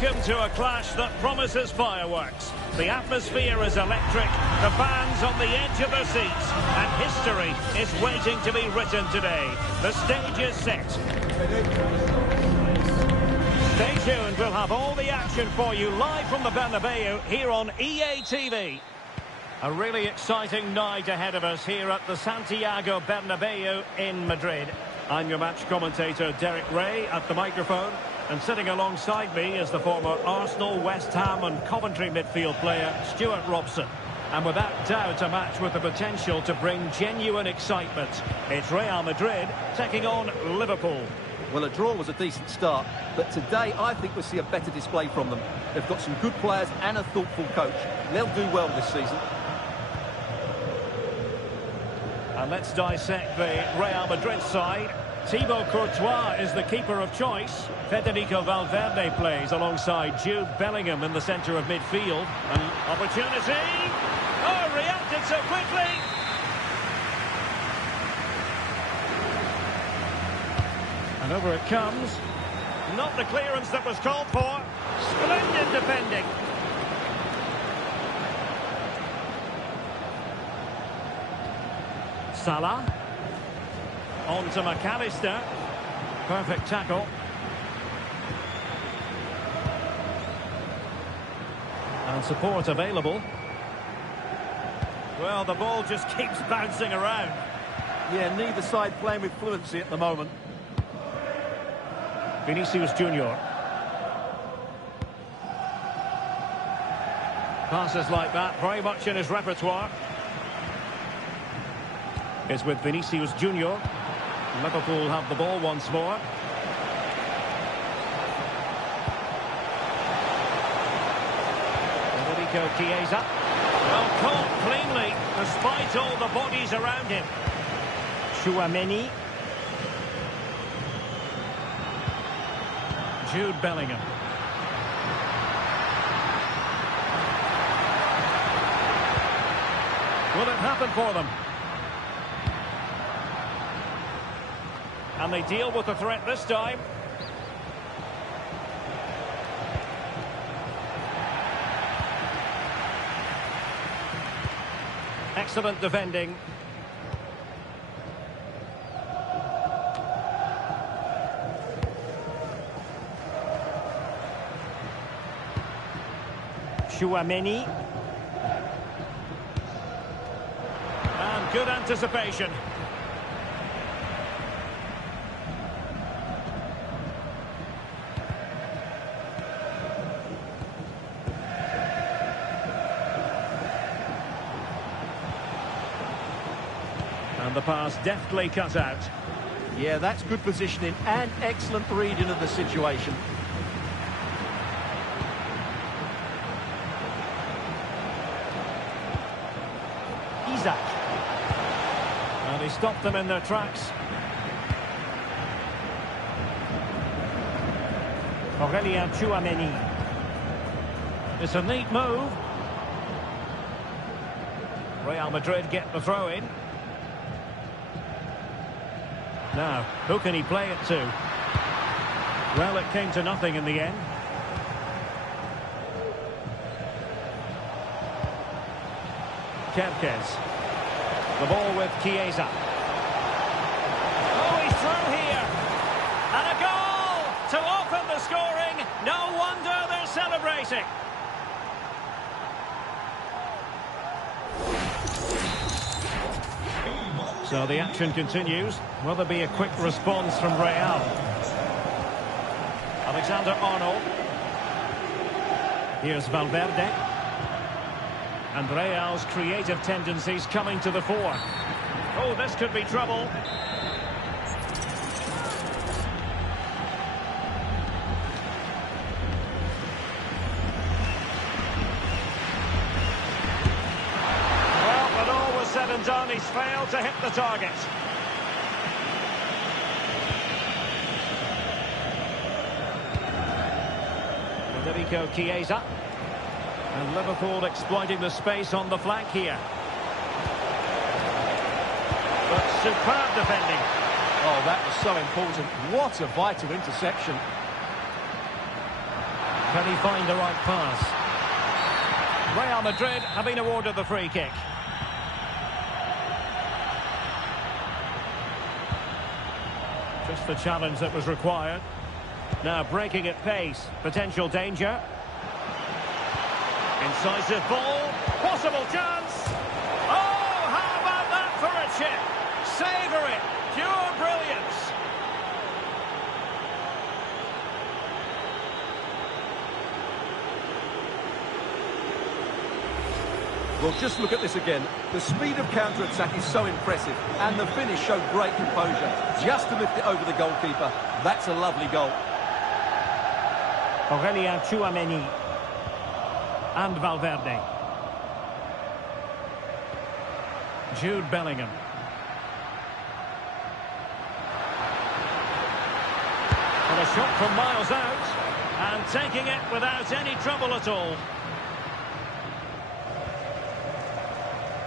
Welcome to a clash that promises fireworks. The atmosphere is electric, the fans on the edge of their seats, and history is waiting to be written today. The stage is set. Stay tuned, we'll have all the action for you live from the Bernabeu here on EA TV. A really exciting night ahead of us here at the Santiago Bernabeu in Madrid. I'm your match commentator Derek Ray at the microphone, and sitting alongside me is the former Arsenal, West Ham and Coventry midfield player Stuart Robson. And without doubt a match with the potential to bring genuine excitement. It's Real Madrid taking on Liverpool. Well, a draw was a decent start, but today I think we'll see a better display from them. They've got some good players and a thoughtful coach. They'll do well this season. And let's dissect the Real Madrid side. Thibaut Courtois is the keeper of choice. Federico Valverde plays alongside Jude Bellingham in the centre of midfield. An opportunity. Oh, reacted so quickly. And over it comes. Not the clearance that was called for. Splendid defending. Salah. On to McAllister. Perfect tackle. And support available. Well, the ball just keeps bouncing around. Yeah, neither side playing with fluency at the moment. Vinicius Junior. Passes like that, very much in his repertoire. Is with Vinicius Junior. Liverpool have the ball once more. Federico Chiesa. Well caught cleanly, despite all the bodies around him. Tchouaméni. Jude Bellingham. Will it happen for them? And they deal with the threat this time. Excellent defending. Tchouaméni. And good anticipation. And the pass deftly cut out. Yeah, that's good positioning and excellent reading of the situation. Isaac. And he stopped them in their tracks. Aurélien Tchouaméni. It's a neat move. Real Madrid get the throw in. Now, who can he play it to? Well, it came to nothing in the end. Kerkez. The ball with Chiesa. Oh, he's through here. And a goal to open the scoring. No wonder they're celebrating. So the action continues. Will there be a quick response from Real? Alexander-Arnold. Here's Valverde. And Real's creative tendencies coming to the fore. Oh, this could be trouble. Well, when all was said and done, he's failed to hit the target. Federico Chiesa. And Liverpool exploiting the space on the flank here. But superb defending. Oh, that was so important. What a vital interception. Can he find the right pass? Real Madrid have been awarded the free kick. Just the challenge that was required. Now breaking at pace. Potential danger. Incisive ball. Possible chance. Oh, how about that for a chip? Savour it. Pure brilliance. Well, just look at this again. The speed of counter-attack is so impressive, and the finish showed great composure. Just to lift it over the goalkeeper. That's a lovely goal. FC2026 and Valverde. Jude Bellingham. And a shot from miles out, and taking it without any trouble at all.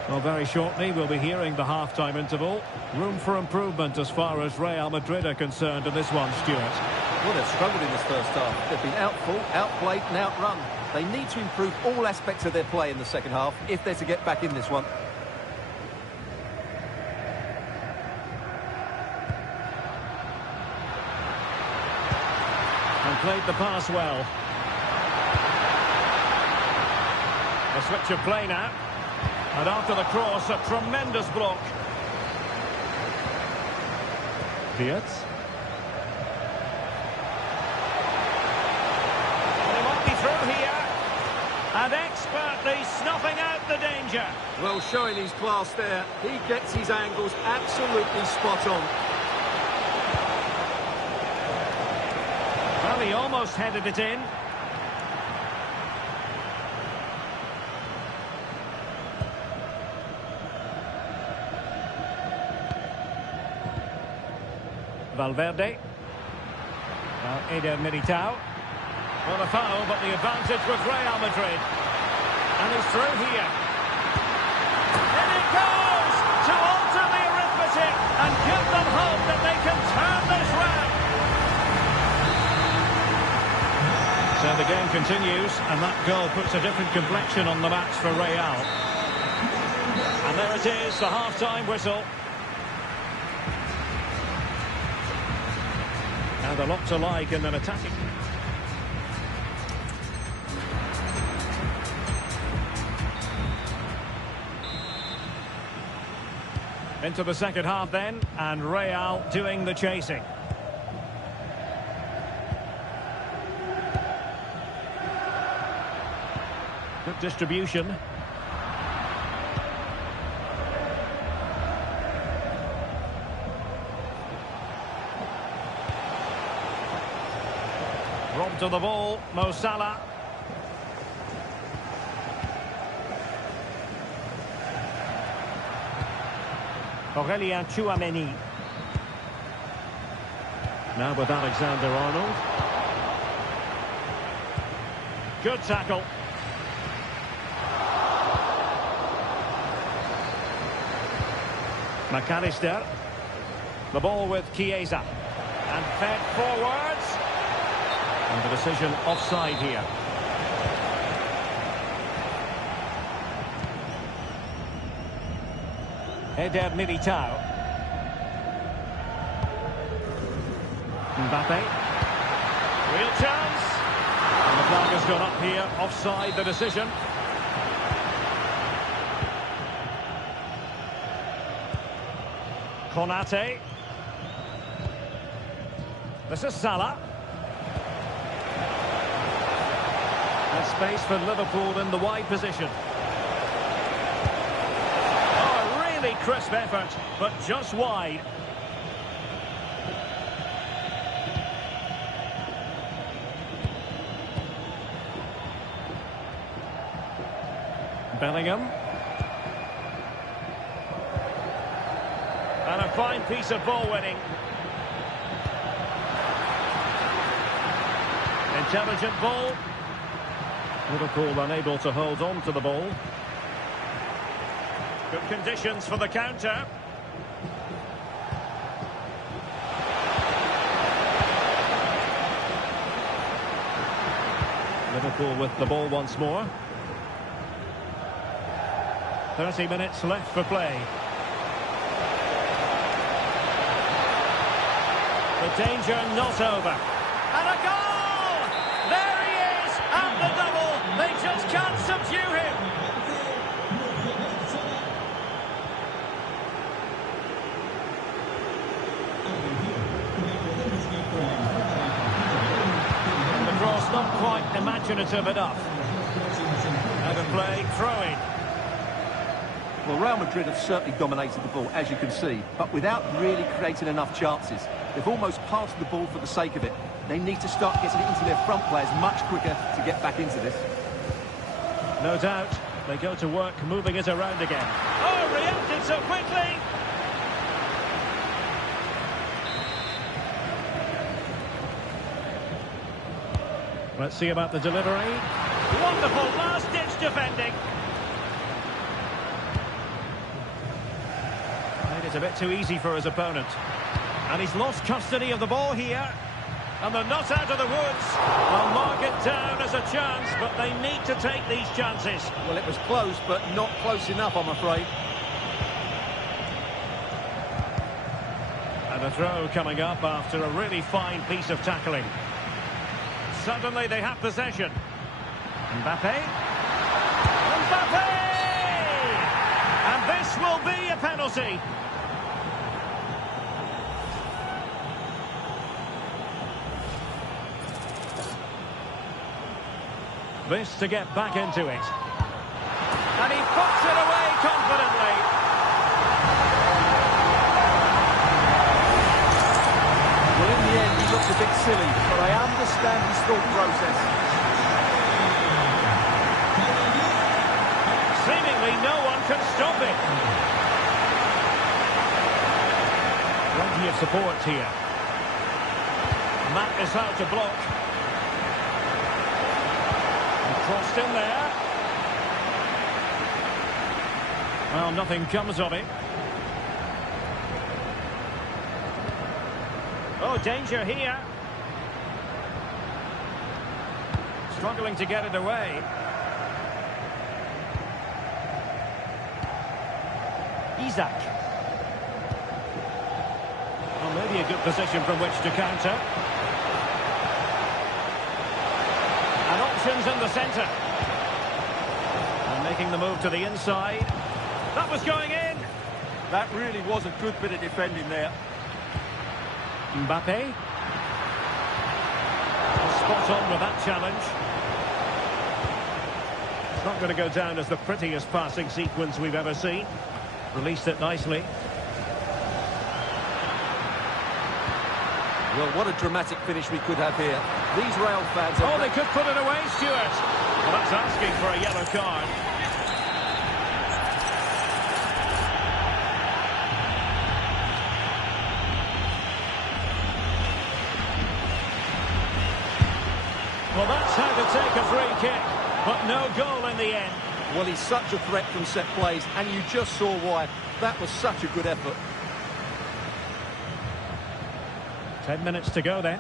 Well, very shortly we'll be hearing the half-time interval. Room for improvement as far as Real Madrid are concerned in this one, Stuart. Well, they've struggled in this first half. They've been outfought, outplayed and outrun. They need to improve all aspects of their play in the second half if they're to get back in this one. And played the pass well. A switch of play now. And after the cross, a tremendous block. Diaz. They might be through here. And expertly snuffing out the danger. Well, showing his class there. He gets his angles absolutely spot on. Well, he almost headed it in. Valverde. Now Eder Militao. Well, a foul, but the advantage with Real Madrid. And he's through here. In it goes to alter the arithmetic and give them hope that they can turn this round. So the game continues, and that goal puts a different complexion on the match for Real. And there it is, the half-time whistle. And a lot to like in an attacking. Into the second half then, and Real doing the chasing. Good distribution. Robbed to the ball, Mo Salah. FC2026. Now with Alexander-Arnold. Good tackle. McAllister. The ball with Chiesa. And fed forwards. And the decision offside here. Eder Militao. Mbappe. Real chance. And the flag has gone up here. Offside the decision. Konate. This is Salah. And space for Liverpool in the wide position. Really crisp effort, but just wide. Bellingham. And a fine piece of ball winning. Intelligent ball. Liverpool unable to hold on to the ball. Good conditions for the counter. Liverpool with the ball once more. 30 minutes left for play. The danger not over. And a goal! There he is! And the double! They just can't subdue him! And the cross not quite imaginative enough. Out of play, throw-in. Well, Real Madrid have certainly dominated the ball, as you can see, but without really creating enough chances. They've almost passed the ball for the sake of it. They need to start getting it into their front players much quicker to get back into this. No doubt. They go to work moving it around again. Oh, reacted so quickly! Let's see about the delivery. Wonderful last-ditch defending. Made it a bit too easy for his opponent. And he's lost custody of the ball here. And they're not out of the woods. They'll mark it down as a chance, but they need to take these chances. Well, it was close, but not close enough, I'm afraid. And a throw coming up after a really fine piece of tackling. Suddenly they have possession. Mbappe. Mbappe! And this will be a penalty. This to get back into it. And he puts it away confidently. Well, in the end, he looks a bit silly, but I understand his thought process. Seemingly no one can stop it. Plenty of support here. Matt is hard to block. Crossed in there. Well, nothing comes of it. Oh, danger here. Struggling to get it away. Isaac. Well, maybe a good position from which to counter. And options in the centre. And making the move to the inside. That was going in. That really was a good bit of defending there. Mbappe. Spot on with that challenge. It's not going to go down as the prettiest passing sequence we've ever seen. Released it nicely. Well, what a dramatic finish we could have here. These Real fans are... Oh, they could put it away, Stuart. Well, that's asking for a yellow card. Well, that's how to take a free kick, but no goal in the end. Well, he's such a threat from set plays, and you just saw why. That was such a good effort. 10 minutes to go then.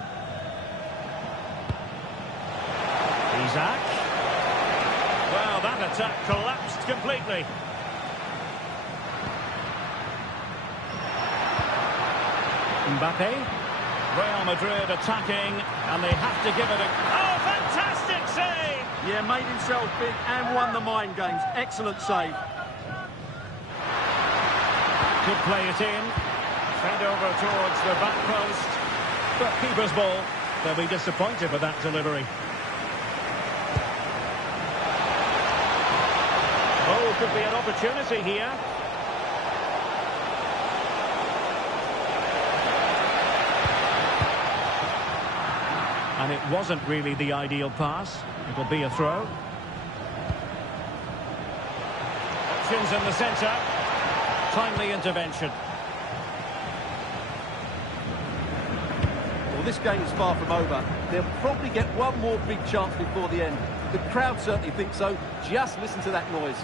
Isaac. Well, that attack collapsed completely. Mbappe. Real Madrid attacking, and they have to give it a... Oh, fantastic save! Yeah, made himself big and won the mind games. Excellent save. Could play it in. Fed over towards the back post. But keeper's ball. They'll be disappointed with that delivery. Oh, could be an opportunity here. And it wasn't really the ideal pass. It'll be a throw. Options in the centre. Timely intervention. Well, this game is far from over. They'll probably get one more big chance before the end. The crowd certainly think so. Just listen to that noise.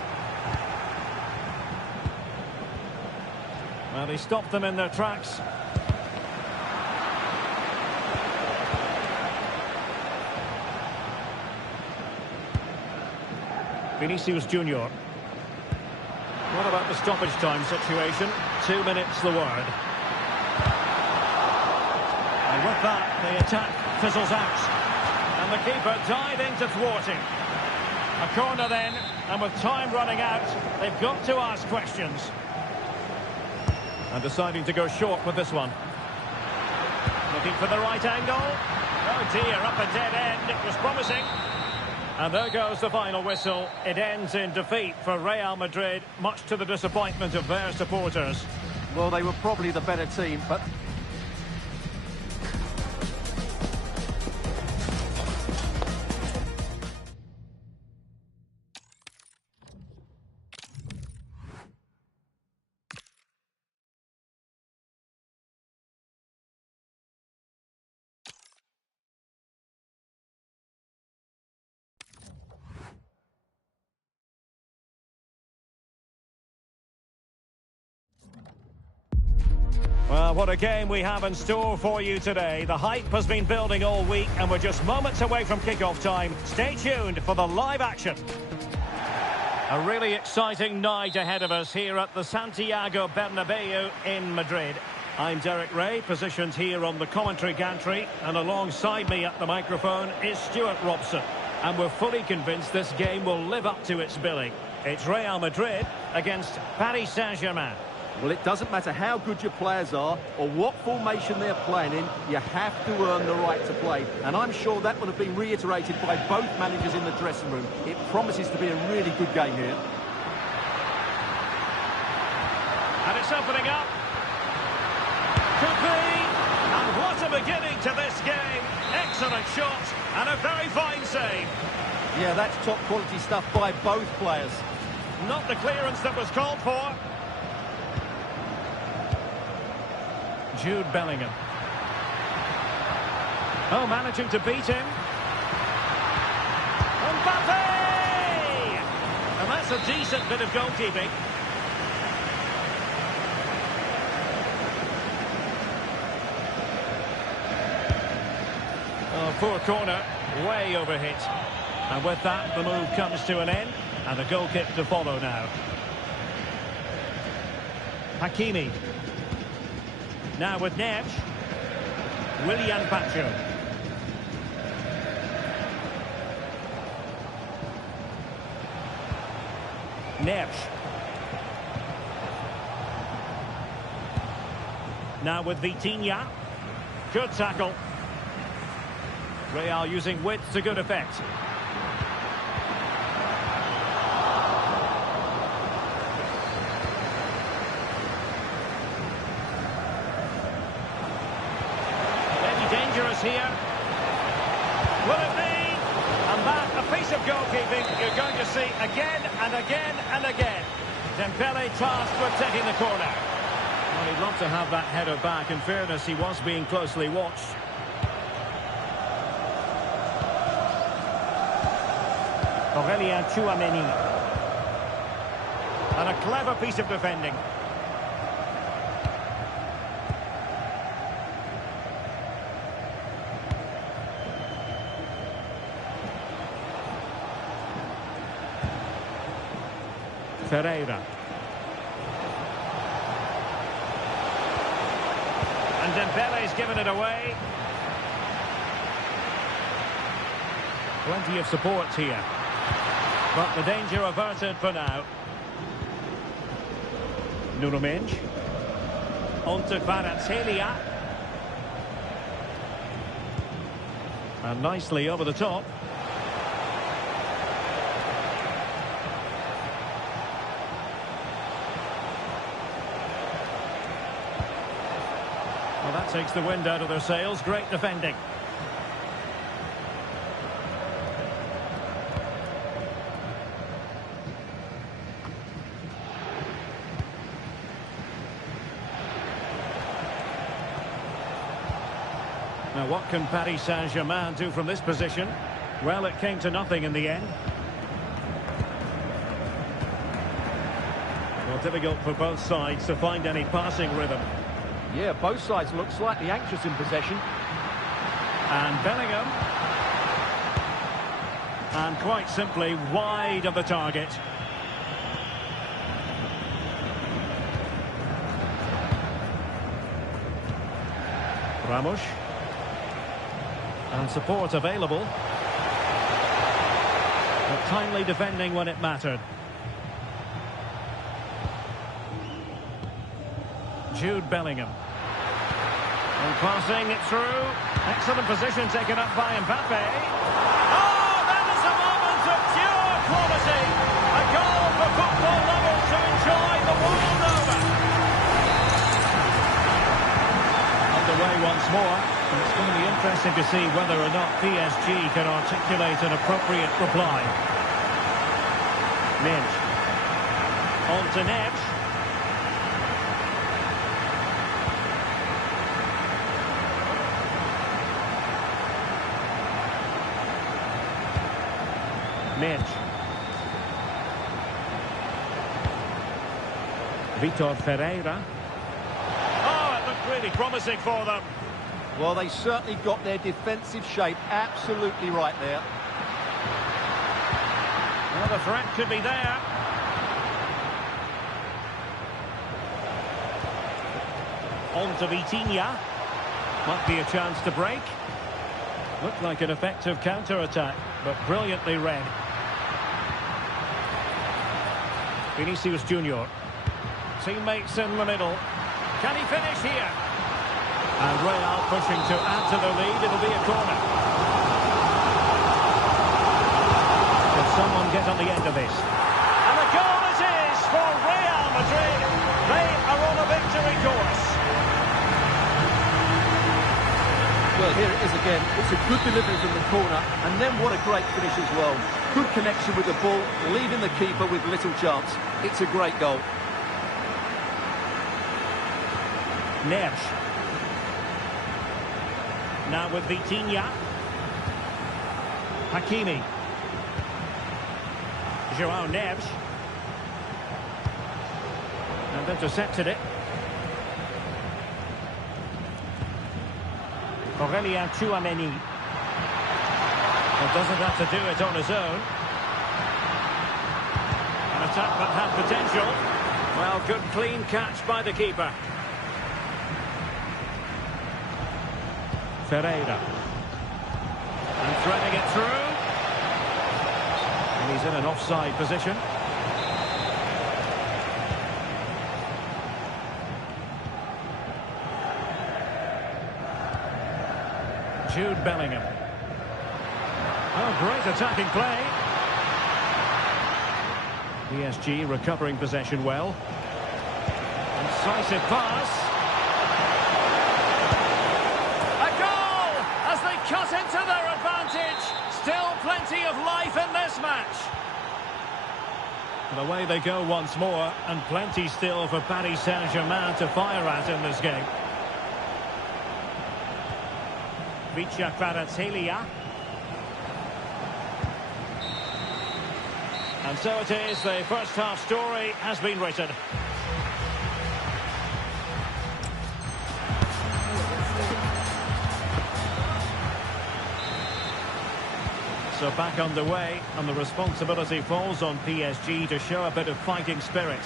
Well, he stopped them in their tracks. Vinicius Junior. What about the stoppage time situation? 2 minutes the word. And with that, the attack fizzles out. And the keeper diving to thwart him. A corner then, and with time running out, they've got to ask questions. And deciding to go short with this one. Looking for the right angle. Oh dear, up a dead end. It was promising. And there goes the final whistle. It ends in defeat for Real Madrid, much to the disappointment of their supporters. Well, they were probably the better team, but... Well, what a game we have in store for you today. The hype has been building all week and we're just moments away from kickoff time. Stay tuned for the live action. A really exciting night ahead of us here at the Santiago Bernabeu in Madrid. I'm Derek Ray, positioned here on the commentary gantry, and alongside me at the microphone is Stuart Robson. And we're fully convinced this game will live up to its billing. It's Real Madrid against Paris Saint-Germain. Well, it doesn't matter how good your players are or what formation they're playing in, you have to earn the right to play. And I'm sure that would have been reiterated by both managers in the dressing room. It promises to be a really good game here. And it's opening up. Could be. And what a beginning to this game. Excellent shot and a very fine save. Yeah, that's top quality stuff by both players. Not the clearance that was called for. Jude Bellingham. Oh, managing to beat him. Mbappe! And that's a decent bit of goalkeeping. Oh, poor corner. Way overhit. And with that, the move comes to an end. And a goal kick to follow now. Hakimi. Now with Neves. Willian Pacho. Neves. Now with Vitinha. Good tackle. Real using width to good effect. Dangerous here. Will it be? And that, a piece of goalkeeping you're going to see again and again and again. Dembele tasked with taking the corner. Well, he'd love to have that header back. In fairness, he was being closely watched. Aurelien Tchouameni. And a clever piece of defending. Ferreira. And Dembele's given it away. Plenty of support here. But the danger averted for now. Nuno Mendes. On to Kvaratskhelia. And nicely over the top. Well, that takes the wind out of their sails. Great defending. Now, what can Paris Saint-Germain do from this position? Well, it came to nothing in the end. Well, difficult for both sides to find any passing rhythm. Yeah, both sides look slightly anxious in possession. And Bellingham. And quite simply wide of the target. Ramos. And support available. But timely defending when it mattered. Jude Bellingham. And passing it through. Excellent position taken up by Mbappe. Oh, that is a moment of pure quality. A goal for football lovers to enjoy the world over. Underway once more. And it's going to be interesting to see whether or not PSG can articulate an appropriate reply. Minch. On to Neves. Minch. Vitor Ferreira. Oh, it looked really promising for them. Well, they certainly got their defensive shape absolutely right there. Well, the threat could be there. On to Vitinha. Might be a chance to break. Looked like an effective counter-attack, but brilliantly read. Vinicius Junior. Teammates in the middle. Can he finish here? And Real pushing to add to the lead. It'll be a corner. Can someone get on the end of this? And a goal it is for Real Madrid. They are on a victory course. Well, here it is again. It's a good delivery from the corner, and then what a great finish as well. Good connection with the ball, leaving the keeper with little chance. It's a great goal. Neves. Now with Vitinha. Hakimi. João Neves. And intercepted it. Aurélien Tchouameni. Well, doesn't have to do it on his own. An attack that had potential. Well, good clean catch by the keeper. Ferreira. And threading it through. And he's in an offside position. Jude Bellingham. Oh, great attacking play. PSG recovering possession well. Incisive pass. Cut into their advantage. Still plenty of life in this match. And away they go once more, and plenty still for Paris Saint-Germain to fire at in this game. Vicha Kvaratskhelia. And so it is, the first half story has been written. So back underway, and the responsibility falls on PSG to show a bit of fighting spirit.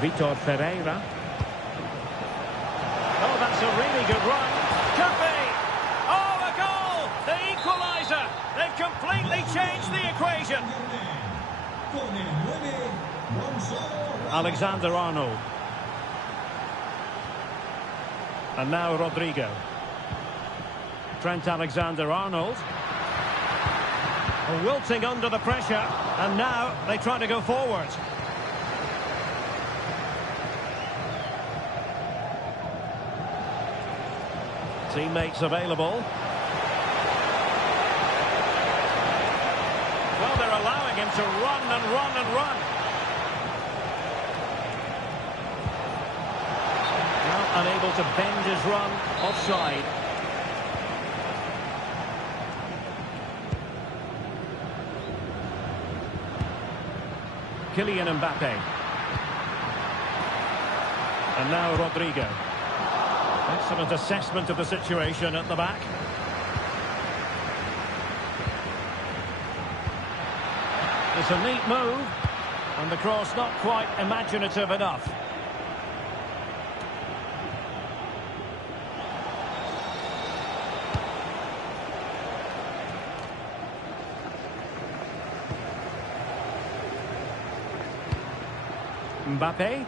Vitor Ferreira. Oh, that's a really good run. Could be. Oh, a goal! The equaliser. They've completely changed the equation. Alexander-Arnold. And now Rodrigo. Trent Alexander-Arnold. Wilting under the pressure, and now they try to go forward. Teammates available. Well, they're allowing him to run and run and run. Well, unable to bend his run, offside. Kylian Mbappe. And now Rodrigo. Excellent assessment of the situation at the back. It's a neat move. And the cross not quite imaginative enough. Mbappe.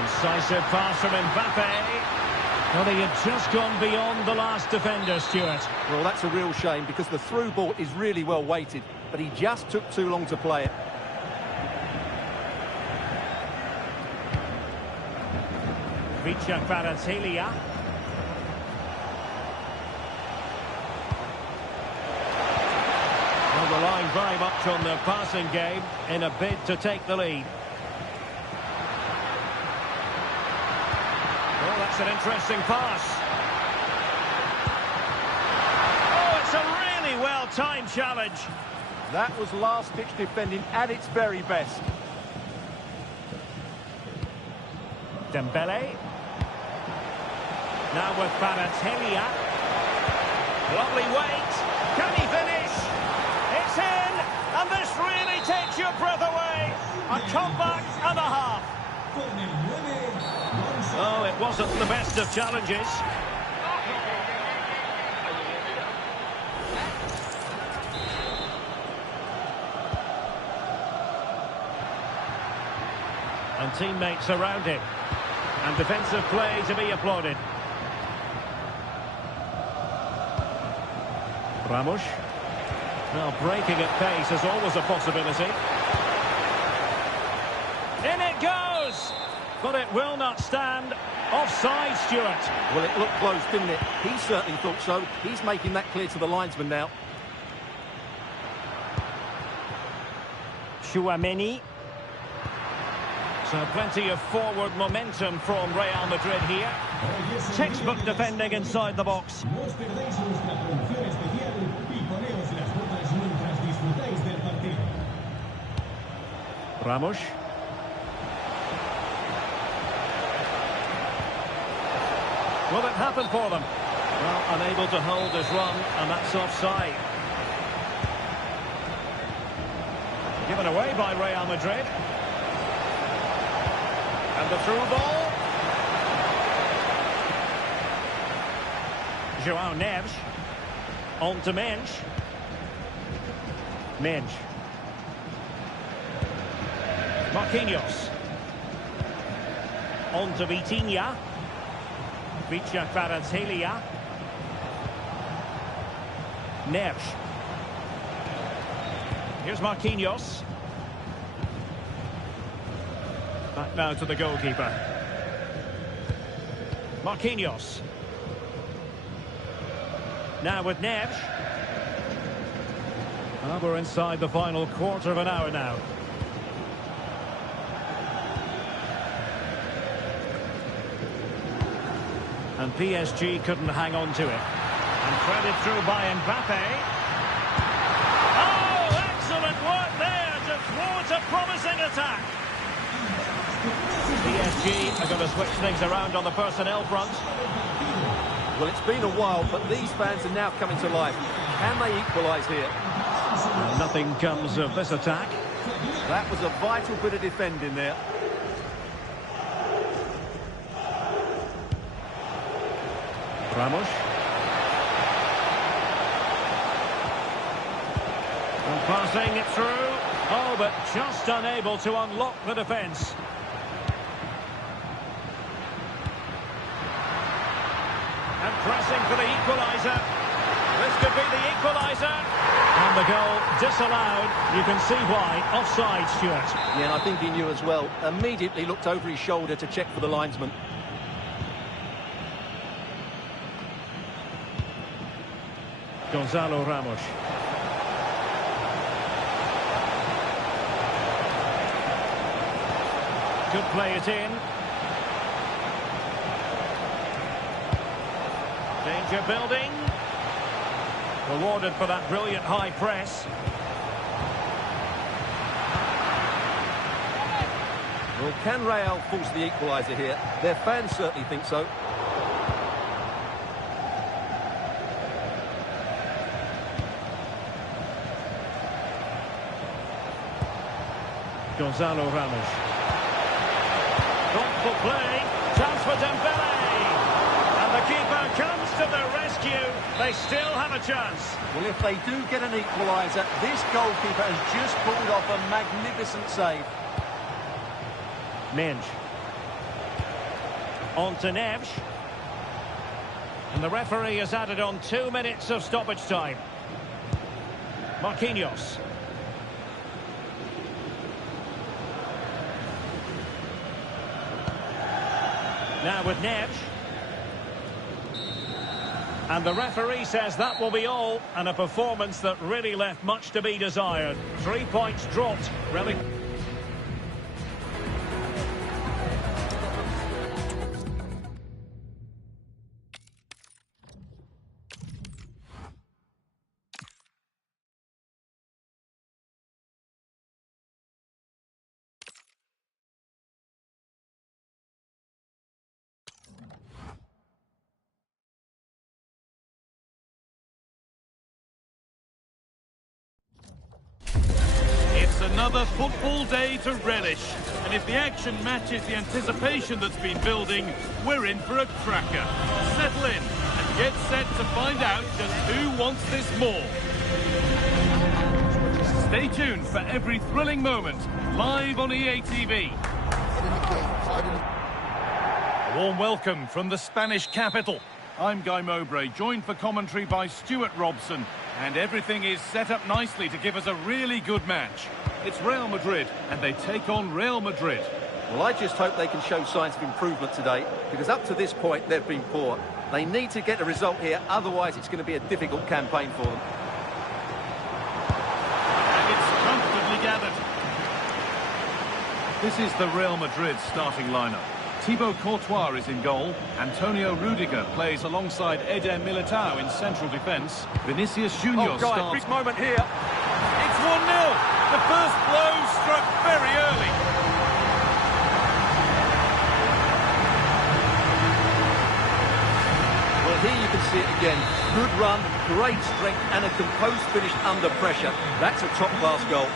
Incisive pass from Mbappe. Well, he had just gone beyond the last defender, Stuart. Well, that's a real shame because the through ball is really well weighted, but he just took too long to play it. Kvaratskhelia. Well, relying very much on the passing game in a bid to take the lead. Oh, that's an interesting pass. Oh, it's a really well-timed challenge. That was last-pitch defending at its very best. Dembele. Now with Kvaratskhelia. Lovely weight. Can he finish? It's in, and this really takes your breath away. A comeback and a half. Oh, it wasn't the best of challenges. And teammates around him. And defensive play to be applauded. Ramos. Now breaking at pace is always a possibility. In it goes! But it will not stand. Offside, Stuart. Well, it looked close, didn't it? He certainly thought so. He's making that clear to the linesman now. Tchouaméni. So plenty of forward momentum from Real Madrid here. Textbook defending inside the box. Ramos. Will it happen for them? Well, unable to hold his run, and that's offside. Given away by Real Madrid. And the through ball. João Neves. On to Mensch. Mensch. Marquinhos. On to Vitinha. Kvaratskhelia. Neves. Here's Marquinhos. Back now to the goalkeeper. Marquinhos. Now with Neves. Well, we're inside the final quarter of an hour now. And PSG couldn't hang on to it. And threaded through by Mbappe. Oh, excellent work there to thwart a promising attack. PSG are going to switch things around on the personnel front. Well, it's been a while, but these fans are now coming to life. Can they equalise here? Well, nothing comes of this attack. That was a vital bit of defending there. Ramos. And passing it through. Oh, but just unable to unlock the defence. And pressing for the equaliser. This could be the equaliser. And the goal disallowed. You can see why. Offside, Stuart. Yeah, and I think he knew as well. Immediately looked over his shoulder to check for the linesman. Gonzalo Ramos. Could play it in. Danger building. Rewarded for that brilliant high press. Well, can Real force the equaliser here? Their fans certainly think so. Gonzalo Ramos. Thoughtful play. Chance for Dembele. And the keeper comes to the rescue. They still have a chance. Well, if they do get an equaliser, this goalkeeper has just pulled off a magnificent save. Minge. On to Neves. And the referee has added on 2 minutes of stoppage time. Marquinhos. Now with Neves. And the referee says that will be all, and a performance that really left much to be desired. 3 points dropped. It's another football day to relish, and if the action matches the anticipation that's been building, we're in for a cracker. Settle in and get set to find out just who wants this more. Stay tuned for every thrilling moment, live on EA TV. A warm welcome from the Spanish capital. I'm Guy Mowbray, joined for commentary by Stuart Robson, and everything is set up nicely to give us a really good match. It's Real Madrid, and they take on Real Madrid. Well, I just hope they can show signs of improvement today, because up to this point they've been poor. They need to get a result here, otherwise it's going to be a difficult campaign for them. And it's comfortably gathered. This is the Real Madrid starting lineup. Thibaut Courtois is in goal. Antonio Rudiger plays alongside Eder Militao in central defence. Vinicius Junior starts. Big moment here. It's 1-0. The first blow struck very early. Well, here you can see it again. Good run, great strength, and a composed finish under pressure. That's a top-class goal.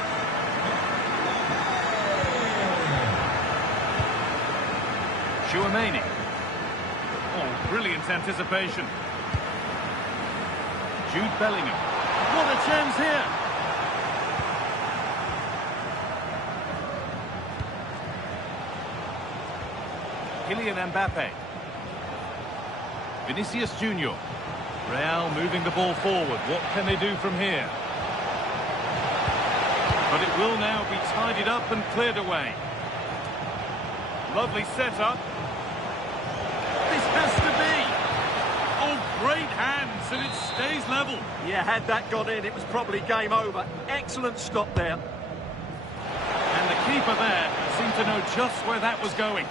Chouameni. Oh, brilliant anticipation. Jude Bellingham. What a chance here. Kylian Mbappe. Vinicius Junior. Real moving the ball forward. What can they do from here? But it will now be tidied up and cleared away. Lovely setup. This has to be. Oh, great hands, and it stays level. Yeah, had that gone in, it was probably game over. Excellent stop there. And the keeper there seemed to know just where that was going.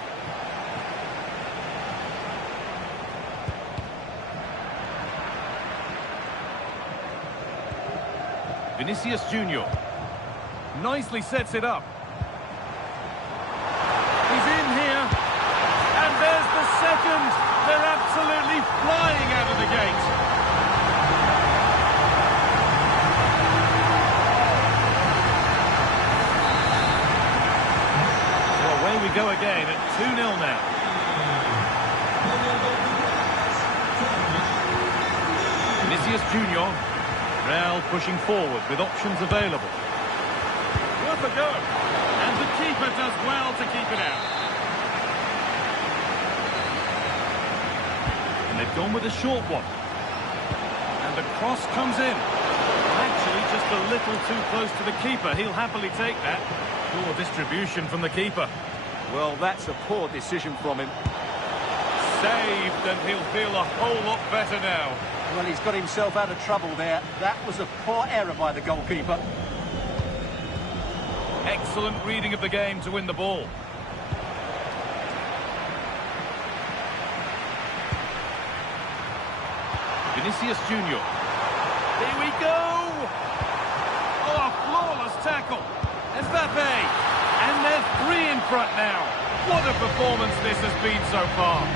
Vinicius Junior. Nicely sets it up. He's in here. And there's the second. They're absolutely flying out of the gate. So away we go again at 2-0 now. Vinicius Junior. Real pushing forward with options available. Worth a go. And the keeper does well to keep it out. And they've gone with a short one. And the cross comes in. Actually, just a little too close to the keeper. He'll happily take that. Poor distribution from the keeper. Well, that's a poor decision from him. Saved, and he'll feel a whole lot better now. Well, he's got himself out of trouble there. That was a poor error by the goalkeeper. Excellent reading of the game to win the ball. Vinicius Junior. Here we go! Oh, a flawless tackle. Mbappe. And they're 3 in front now. What a performance this has been so far.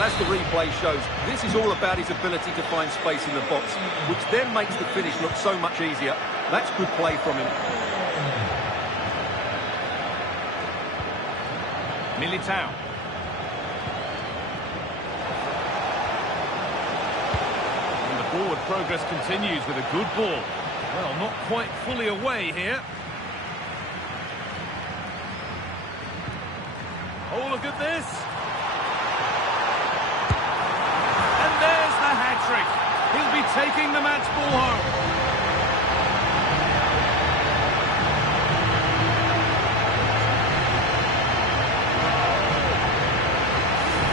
Well, as the replay shows, this is all about his ability to find space in the box, which then makes the finish look so much easier. That's good play from him. Militao. And the forward progress continues with a good ball. Well, not quite fully away here. Oh, look at this. And there's the hat-trick. He'll be taking the match ball home.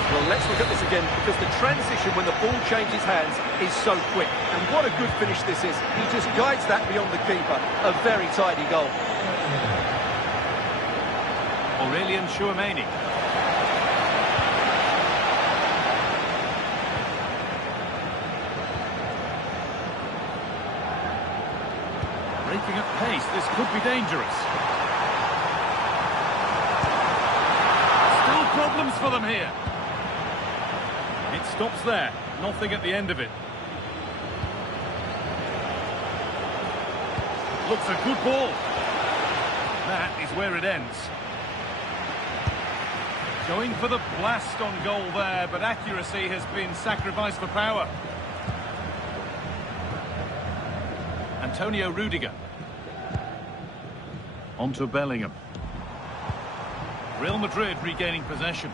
Well, let's look at this again, because the transition when the ball changes hands is so quick. And what a good finish this is. He just guides that beyond the keeper. A very tidy goal. Aurelian Chouameni. Breaking at pace, this could be dangerous. Still problems for them here. It stops there. Nothing at the end of it. Looks a good ball. That is where it ends. Going for the blast on goal there, but accuracy has been sacrificed for power. Antonio Rudiger. On to Bellingham. Real Madrid regaining possession.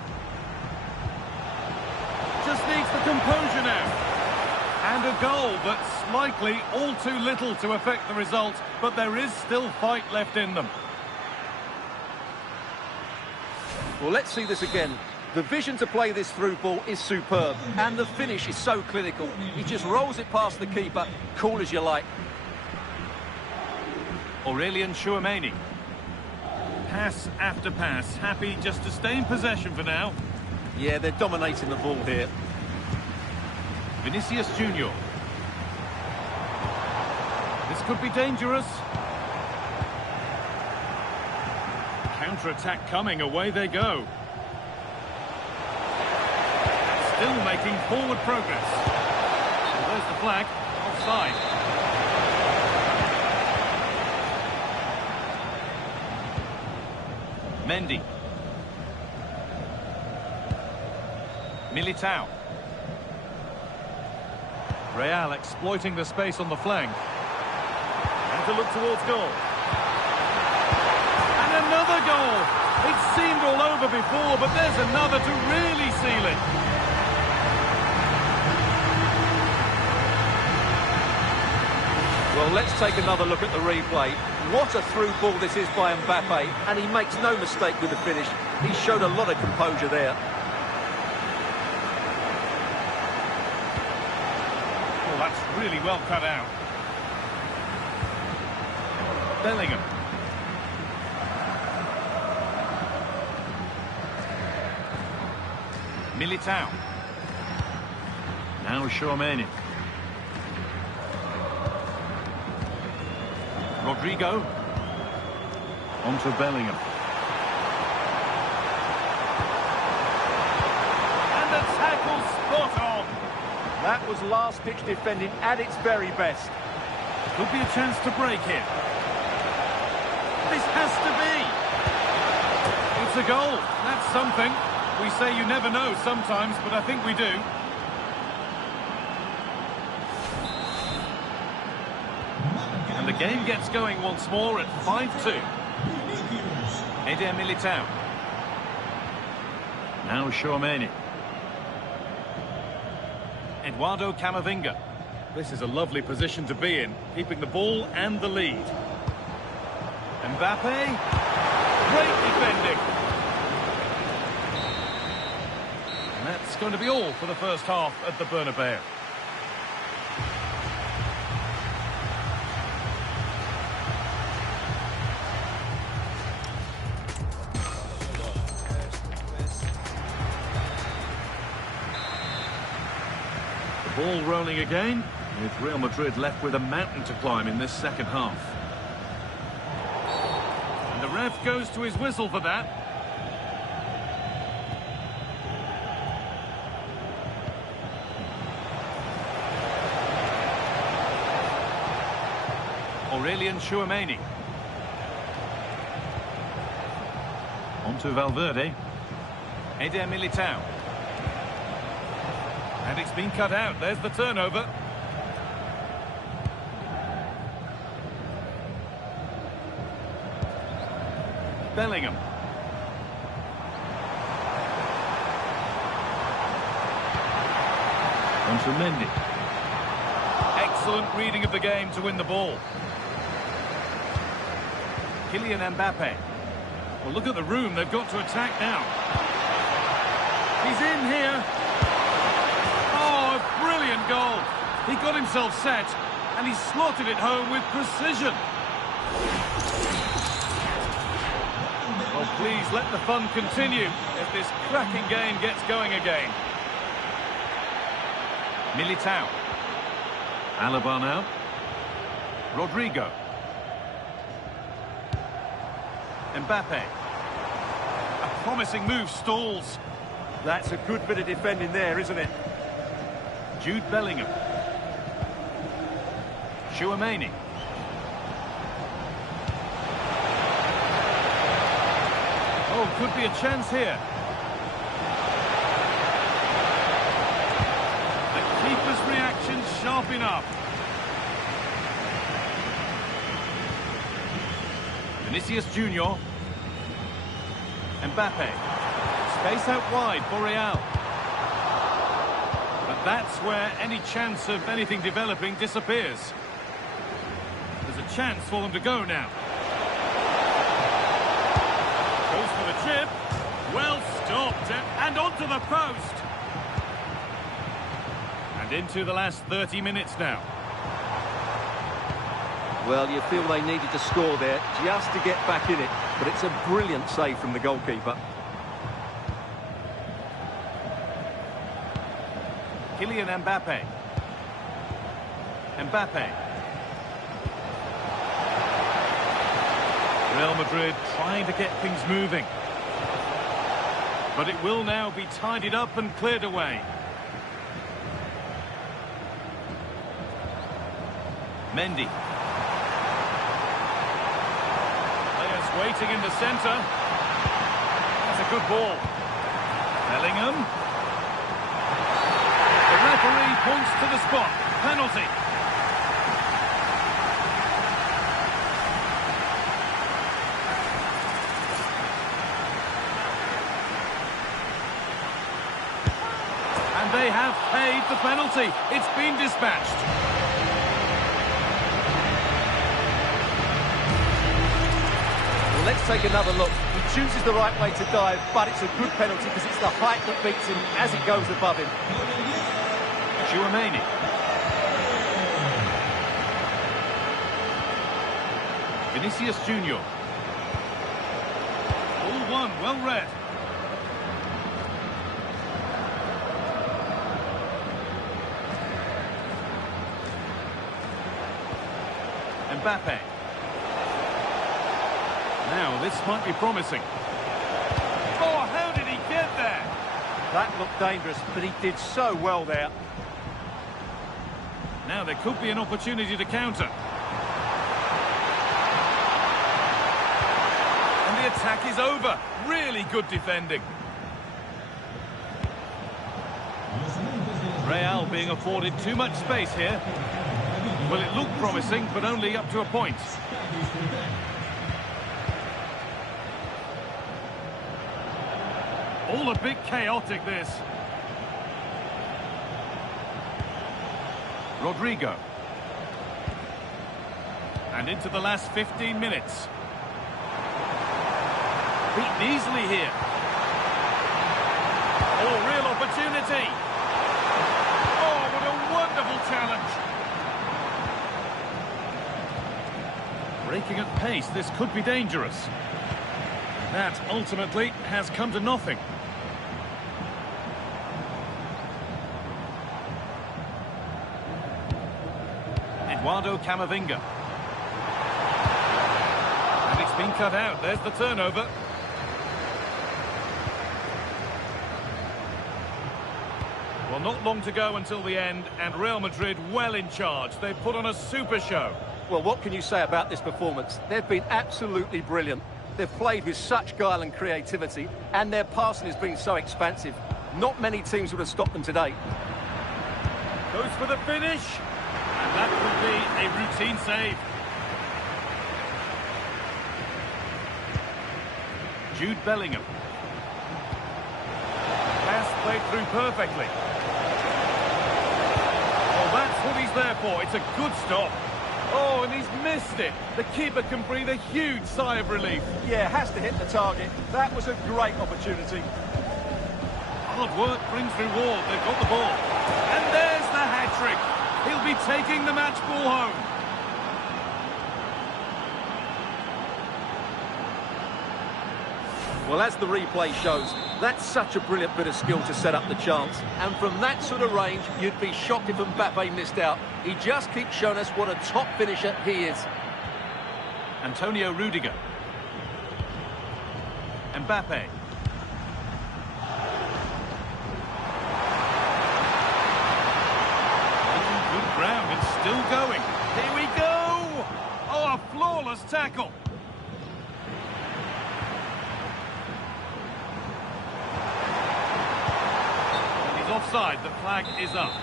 Just needs the composure now. And a goal that's likely all too little to affect the result, but there is still fight left in them. Well, let's see this again. The vision to play this through ball is superb, and the finish is so clinical. He just rolls it past the keeper, cool as you like. Aurelian Chouameni. Pass after pass, happy just to stay in possession for now. Yeah, they're dominating the ball here. Vinicius Junior. This could be dangerous. Counter-attack coming, away they go. Still making forward progress. Well, there's the flag, offside. Mendy. Militao. Real exploiting the space on the flank. And to look towards goal. And another goal! It seemed all over before, but there's another to really seal it. Well, let's take another look at the replay. What a through ball this is by Mbappe, and he makes no mistake with the finish. He showed a lot of composure there. Well, that's really well cut out. Bellingham. Militao. Now Chouameni. Rodrigo. On to Bellingham. And the tackle spot on. That was last-pitch defending at its very best. Could be a chance to break here. This has to be. It's a goal. That's something. We say you never know sometimes, but I think we do. And the game gets going once more at 5-2. Eder Militao. Now Chouameni. Eduardo Camavinga. This is a lovely position to be in, keeping the ball and the lead. Mbappe. Great defending. And that's going to be all for the first half at the Bernabeu. Ball rolling again, with Real Madrid left with a mountain to climb in this second half. And the ref goes to his whistle for that. Tchouaméni. On to Valverde. Eder Militao. And it's been cut out. There's the turnover. Bellingham. On to Mendy. Excellent reading of the game to win the ball. Kylian Mbappe. Well, look at the room. They've got to attack now. He's in here. Oh, a brilliant goal. He got himself set, and he slotted it home with precision. Well, please let the fun continue as this cracking game gets going again. Militao. Alaba now. Rodrigo. Mbappe. A promising move stalls. That's a good bit of defending there, isn't it? Jude Bellingham. Tchouaméni. Oh, could be a chance here. The keeper's reaction sharp enough. Vinicius Junior. Mbappe. Space out wide for Real. But that's where any chance of anything developing disappears. There's a chance for them to go now. Goes for the chip. Well stopped. And onto the post. And into the last 30 minutes now. Well, you feel they needed to score there just to get back in it. But it's a brilliant save from the goalkeeper. Kylian Mbappe. Mbappe. Real Madrid trying to get things moving. But it will now be tidied up and cleared away. Mendy. Players waiting in the centre. That's a good ball. Bellingham. The referee points to the spot. Penalty. And they have paid the penalty. It's been dispatched. Well, let's take another look. He chooses the right way to dive, but it's a good penalty because it's the height that beats him as he goes above him. Tchouaméni. Vinicius Junior. All one, well read. Mbappe. Now, this might be promising. Oh, how did he get there? That looked dangerous, but he did so well there. Now there could be an opportunity to counter. And the attack is over. Really good defending. Real being afforded too much space here. Well, it looked promising, but only up to a point. All a bit chaotic, this. Rodrigo. And into the last 15 minutes. Beaten easily here. Oh, real opportunity. Oh, what a wonderful challenge. Breaking at pace, this could be dangerous. That ultimately has come to nothing. Eduardo Camavinga. And it's been cut out. There's the turnover. Well, not long to go until the end, and Real Madrid well in charge. They've put on a super show. Well, what can you say about this performance? They've been absolutely brilliant. They've played with such guile and creativity, and their passing has been so expansive. Not many teams would have stopped them today. Goes for the finish. And that could be a routine save. Jude Bellingham. Pass played through perfectly. Well, that's what he's there for. It's a good stop. Oh, and he's missed it. The keeper can breathe a huge sigh of relief. Yeah, has to hit the target. That was a great opportunity. Hard work brings reward. They've got the ball. And there's the hat-trick. He'll be taking the match ball home. Well, as the replay shows, that's such a brilliant bit of skill to set up the chance. And from that sort of range, you'd be shocked if Mbappe missed out. He just keeps showing us what a top finisher he is. Antonio Rudiger. Mbappe. Making good ground and still going. Here we go! Oh, a flawless tackle. Offside, the flag is up.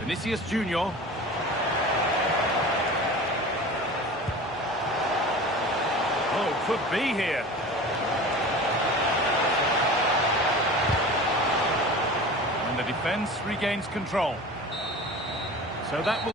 Vinicius Junior. Oh, could be here. And the defence regains control. So that will